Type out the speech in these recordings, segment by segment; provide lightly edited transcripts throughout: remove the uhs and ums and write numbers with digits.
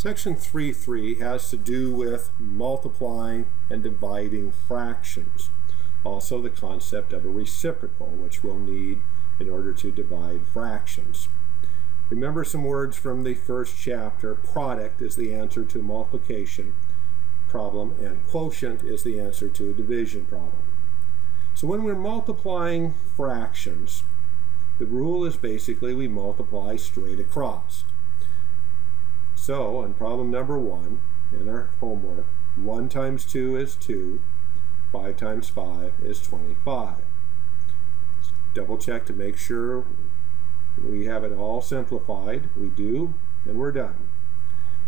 Section 3.3 has to do with multiplying and dividing fractions. Also the concept of a reciprocal, which we'll need in order to divide fractions. Remember some words from the first chapter. Product is the answer to a multiplication problem, and quotient is the answer to a division problem. So when we're multiplying fractions, the rule is basically we multiply straight across. So on problem number 1 in our homework, 1 times 2 is 2, 5 times 5 is 25. Let's double check to make sure we have it all simplified. We do, and we're done.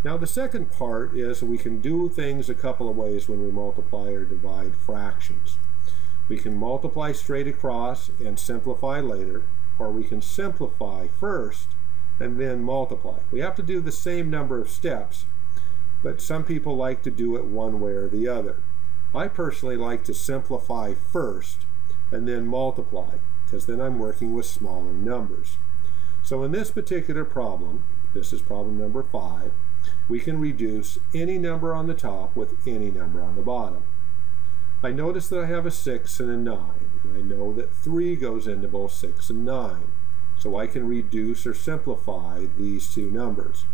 Now the second part is we can do things a couple of ways when we multiply or divide fractions. We can multiply straight across and simplify later, or we can simplify first and then multiply. We have to do the same number of steps, but some people like to do it one way or the other. I personally like to simplify first and then multiply, because then I'm working with smaller numbers. So in this particular problem, this is problem number 5, we can reduce any number on the top with any number on the bottom. I notice that I have a 6 and a 9, and I know that 3 goes into both 6 and 9. So I can reduce or simplify these two numbers.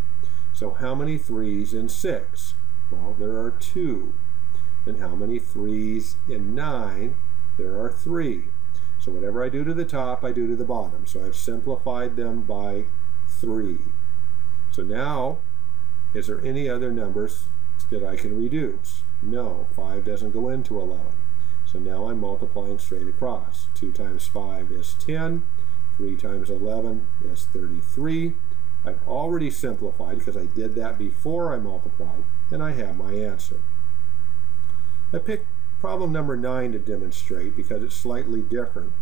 So how many 3's in 6? Well, there are 2. And how many 3's in 9? There are 3. So whatever I do to the top, I do to the bottom. So I've simplified them by 3. So now, is there any other numbers that I can reduce? No, 5 doesn't go into 11. So now I'm multiplying straight across. 2 times 5 is 10. 3 times 11 is 33. I've already simplified because I did that before I multiplied, and I have my answer. I picked problem number 9 to demonstrate because it's slightly different.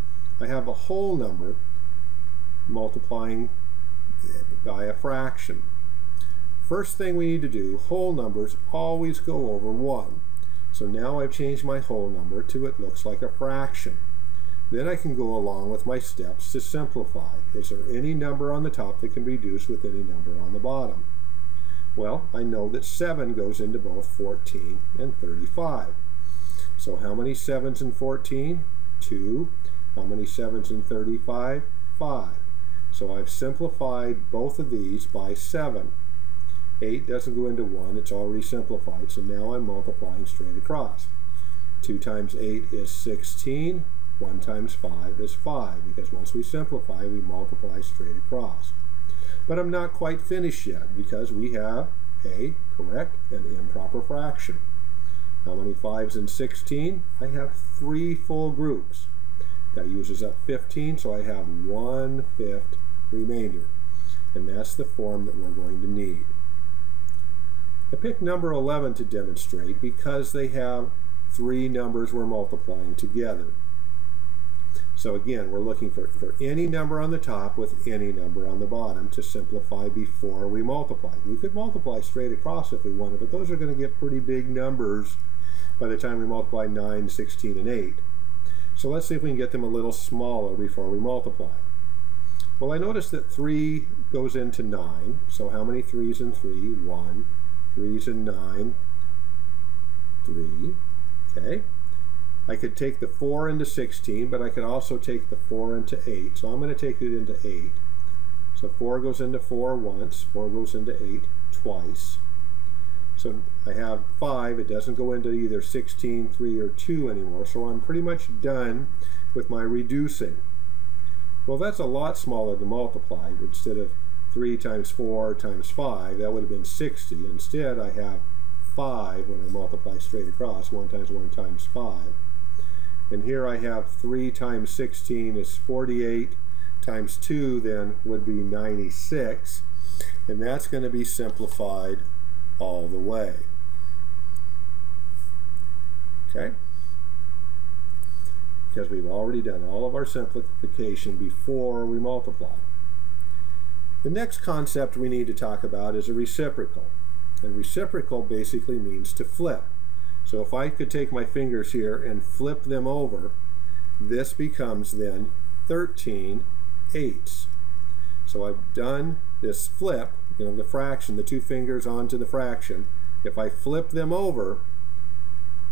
I have a whole number multiplying by a fraction. First thing we need to do, whole numbers always go over 1. So now I've changed my whole number to it looks like a fraction. Then I can go along with my steps to simplify. Is there any number on the top that can be reduced with any number on the bottom? Well, I know that 7 goes into both 14 and 35. So how many 7's in 14? 2. How many 7's in 35? 5. So I've simplified both of these by 7. 8 doesn't go into 1, it's already simplified. So now I'm multiplying straight across. 2 times 8 is 16. 1 times 5 is 5, because once we simplify, we multiply straight across. But I'm not quite finished yet, because we have a correct and improper fraction. How many 5's in 16? I have 3 full groups. That uses up 15, so I have 1/5 remainder. And that's the form that we're going to need. I picked number 11 to demonstrate because they have 3 numbers we're multiplying together. So again, we're looking for any number on the top with any number on the bottom to simplify before we multiply. We could multiply straight across if we wanted, but those are going to get pretty big numbers by the time we multiply 9, 16, and 8. So let's see if we can get them a little smaller before we multiply. Well, I noticed that 3 goes into 9. So how many 3's in 3? 1. 3's in 9. 3. Okay. I could take the 4 into 16, but I could also take the 4 into 8. So I'm going to take it into 8. So 4 goes into 4 once, 4 goes into 8 twice. So I have 5. It doesn't go into either 16, 3, or 2 anymore. So I'm pretty much done with my reducing. Well, that's a lot smaller to multiply. Instead of 3 times 4 times 5, that would have been 60. Instead, I have 5 when I multiply straight across. 1 times 1 times 5. And here I have 3 times 16 is 48, times 2 then would be 96, and that's going to be simplified all the way. Okay? Because we've already done all of our simplification before we multiply. The next concept we need to talk about is a reciprocal. And reciprocal basically means to flip. So if I could take my fingers here and flip them over, this becomes then 13/8. So I've done this flip the fraction, the two fingers onto the fraction, if I flip them over,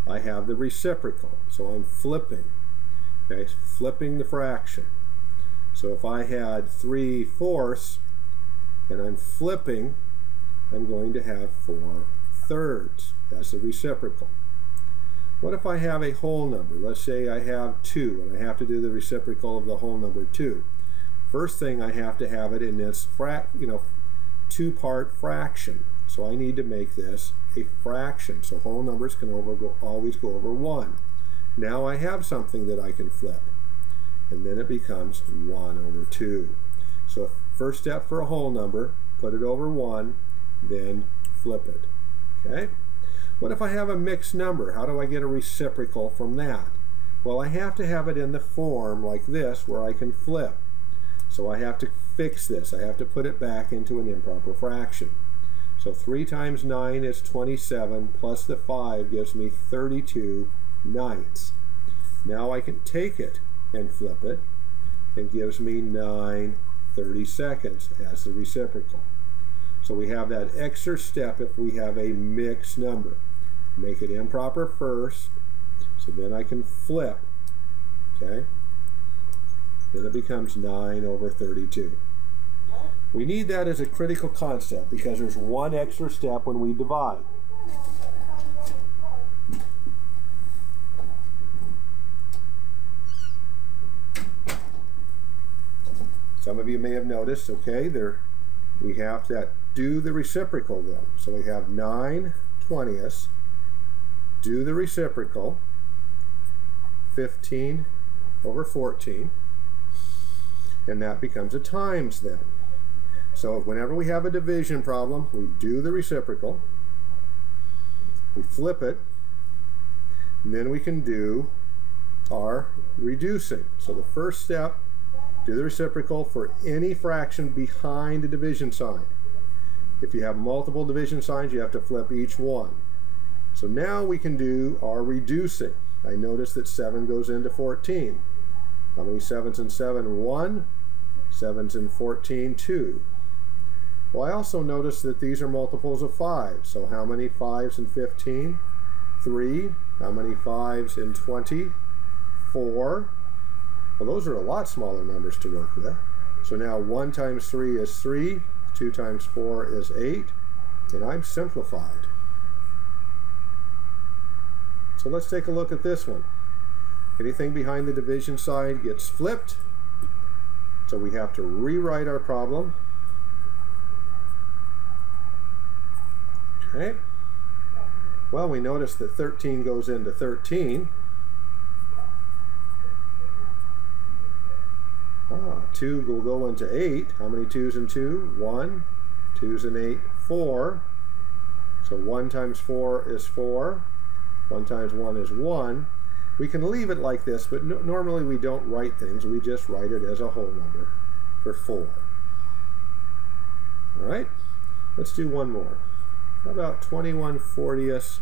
I have the reciprocal. So I'm flipping, okay, flipping the fraction. So if I had 3/4 and I'm flipping, I'm going to have 4/3. That's the reciprocal. What if I have a whole number? Let's say I have 2 and I have to do the reciprocal of the whole number 2. First thing, I have to have it in this two-part fraction. So I need to make this a fraction. So whole numbers can always go over 1. Now I have something that I can flip. And then it becomes 1/2. So first step for a whole number, put it over 1, then flip it. Okay? What if I have a mixed number? How do I get a reciprocal from that? Well, I have to have it in the form like this where I can flip. So I have to fix this. I have to put it back into an improper fraction. So 3 times 9 is 27, plus the 5 gives me 32/9. Now I can take it and flip it, and gives me 9/32 as the reciprocal. So we have that extra step if we have a mixed number. Make it improper first, so then I can flip, okay? Then it becomes 9/32. We need that as a critical concept because there's one extra step when we divide. Some of you may have noticed, okay, we have to do the reciprocal then. So we have 9/20, do the reciprocal, 15/14, and that becomes a times then. So whenever we have a division problem, we do the reciprocal, we flip it, and then we can do our reducing. So the first step, do the reciprocal for any fraction behind a division sign. If you have multiple division signs, you have to flip each one. So now we can do our reducing. I notice that 7 goes into 14. How many 7s in 7? 1. 7s in 14, 2. Well, I also notice that these are multiples of 5. So how many 5s in 15? 3. How many 5s in 20? 4. Well, those are a lot smaller numbers to work with. So now 1 times 3 is 3, 2 times 4 is 8, and I've simplified. So let's take a look at this one. Anything behind the division sign gets flipped, so we have to rewrite our problem. Okay. Well, we notice that 13 goes into 13. 2 will go into 8. How many 2s in 2? 1. 2s in 8, 4. So 1 times 4 is 4. 1 times 1 is 1. We can leave it like this, but normally we don't write things. We just write it as a whole number for 4. All right? Let's do one more. How about 21/40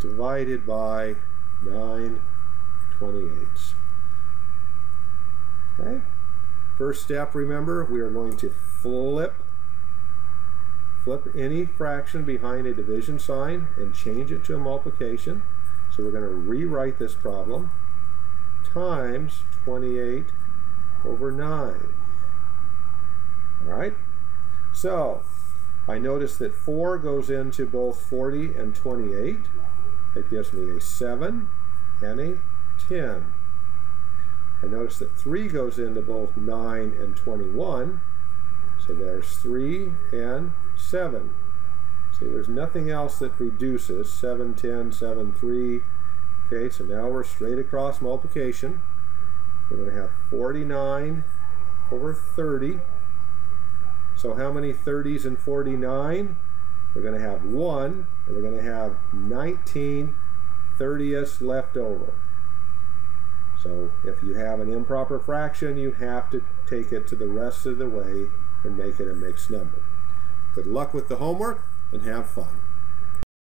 divided by 9/28? Okay? First step, remember, we are going to flip any fraction behind a division sign and change it to a multiplication. So we're going to rewrite this problem times 28/9. All right? So I notice that 4 goes into both 40 and 28. It gives me a 7 and a 10. I notice that 3 goes into both 9 and 21. So there's 3 and 7. So there's nothing else that reduces. 7, 10, 7, 3. Okay, so now we're straight across multiplication. We're going to have 49/30. So how many 30s in 49? We're going to have 1, and we're going to have 19/30ths left over. So if you have an improper fraction, you have to take it to the rest of the way and make it a mixed number. Good luck with the homework and have fun.